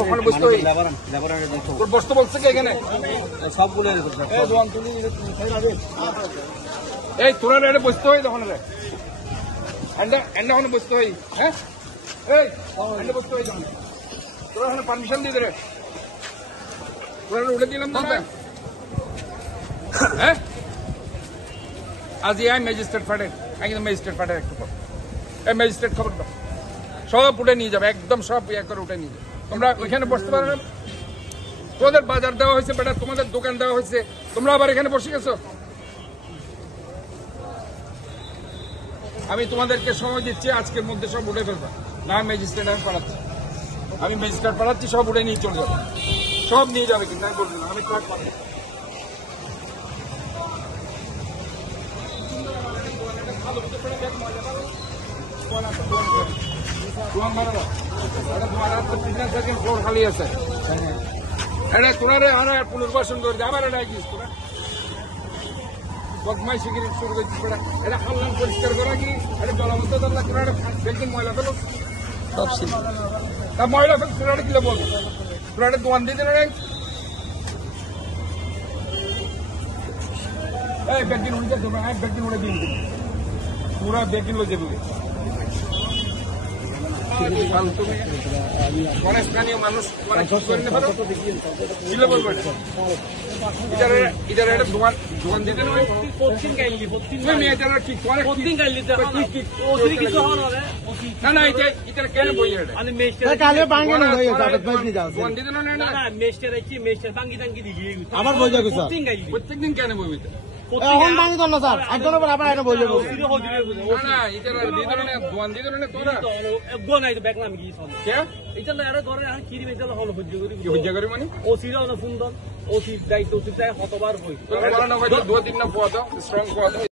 ওখানে বসতে হয় তোর বসতে বলছে কি এখানে সবগুলো এই তোরা রেডে বসতে হয় তখন রে এন্ডা ওখানে বসতে হয় হ্যাঁ এই এন্ডা বসতে হয় তখন তোরা ওখানে পারমিশন দিয়ে দে রে তোরা উঠে দিলাম না হ্যাঁ আজ আই ম্যাজিস্ট্রেট ফাটে কিন্তু ম্যাজিস্ট্রেট ফাটে একটু পর এই ম্যাজিস্ট্রেট খবর দাও সব উঠে নিয়ে যাবে একদম সব ইয়ে করে উঠে নিয়ে যাবে তোমরা ওইখানে বসতে পারো না তোমাদের বাজার দেওয়া হয়েছে বেটা তোমাদের দোকান দেওয়া হয়েছে তোমরা আবার এখানে বসে গেছো আমি তোমাদেরকে সময় দিচ্ছি আজকের মধ্যে সব উঠে ফেলবা না ম্যাজিস্ট্রেট আমি পাঠাচ্ছি আমি ম্যাজিস্ট্রেট পাঠাচ্ছি সব উঠে নিয়ে চলে যাবে সব নিয়ে যাবে কিন্তু আমি বলছি না আমি ট্রাক পাঠাবো খালি আছে এটা তোরা রে আর পুনর্বাসন করে আবার এটা গিয়েছ তোরা বদমাই শিগিরি শুরু করছিস এটা হাল্লাম পরিষ্কার করা কি এটা জলাবদ্ধ তোরা তোরা দেখবেন ময়লা ফেলো সব ছিল তা ময়লা ফেল তোরা কিলো বলবো তোরা একটা দোয়ান দিয়ে দিল এই ব্যাগদিন উঠে তোমরা ব্যাগদিন উঠে দিয়ে দিন পুরা ব্যাগদিন হয়ে যাবে স্থানীয় মানুষ ইধারে একটা দোকান দিতে না না এটা কেন বই আমার বই যাবে প্রত্যেকদিন কেন বই এখন ভাঙি তো না স্যার একজনের পর আবার একটা বই যাবো না এটা দোকান দিতে না তোরা গোনাই তো দেখলাম কি সব এটা এরা ঘরে আর কি দিবে এটা হলো হজ্জা করি মানে ওসিরা না ফোন দাও ওসি দায়িত্ব ওসি চাই কতবার হই তোরা না হয়তো 2-3 না পোয়া দাও স্ট্রং পোয়া দাও